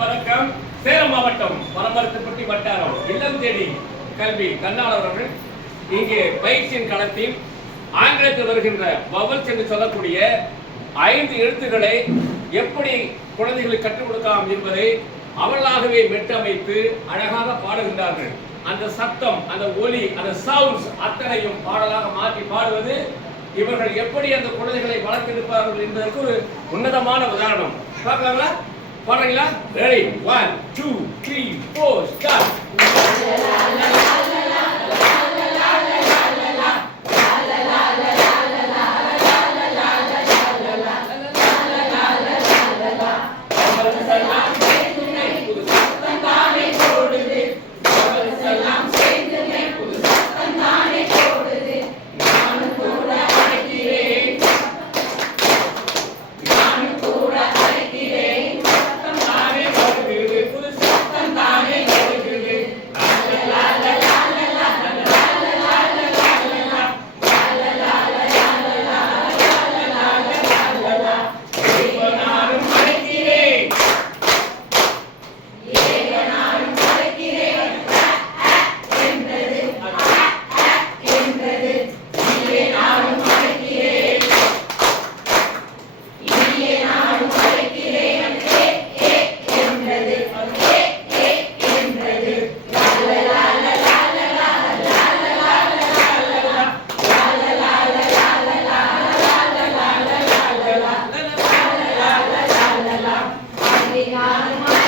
வணக்கம். சேலம் மாவட்டம் பனமரத்துப்பட்டி வட்டாரம் இல்லம் தேடி கல்வி கண்ணாளர் அவர்கள் இங்கே பயிற்சியின் களத்தில் ஆங்கிலத்தில் வருகின்ற வவல்ஸ் என்று சொல்லக்கூடிய 5 எழுத்துக்களை எப்படி குழந்தைகளுக்கு கற்றுக் கொடுக்கலாம் என்பதை அவர்களாகவே மெட்டமைத்து அழகாக பாடுகின்றார்கள். அந்த சத்தம், அந்த ஒலி, அந்த சவுண்ட்ஸ் அத்தனையும் பாடலாக மாற்றி பாடுவது இவர்கள் எப்படி அந்த குழந்தைகளை வளர்த்திருப்பார்கள் என்பதற்கு ஒரு உன்னதமான உதாரணம். பார்க்கலாங்களா? பாடுறீங்களா? ரெடி? 1 2 3 4 ஸ்டார்ட். Obrigada.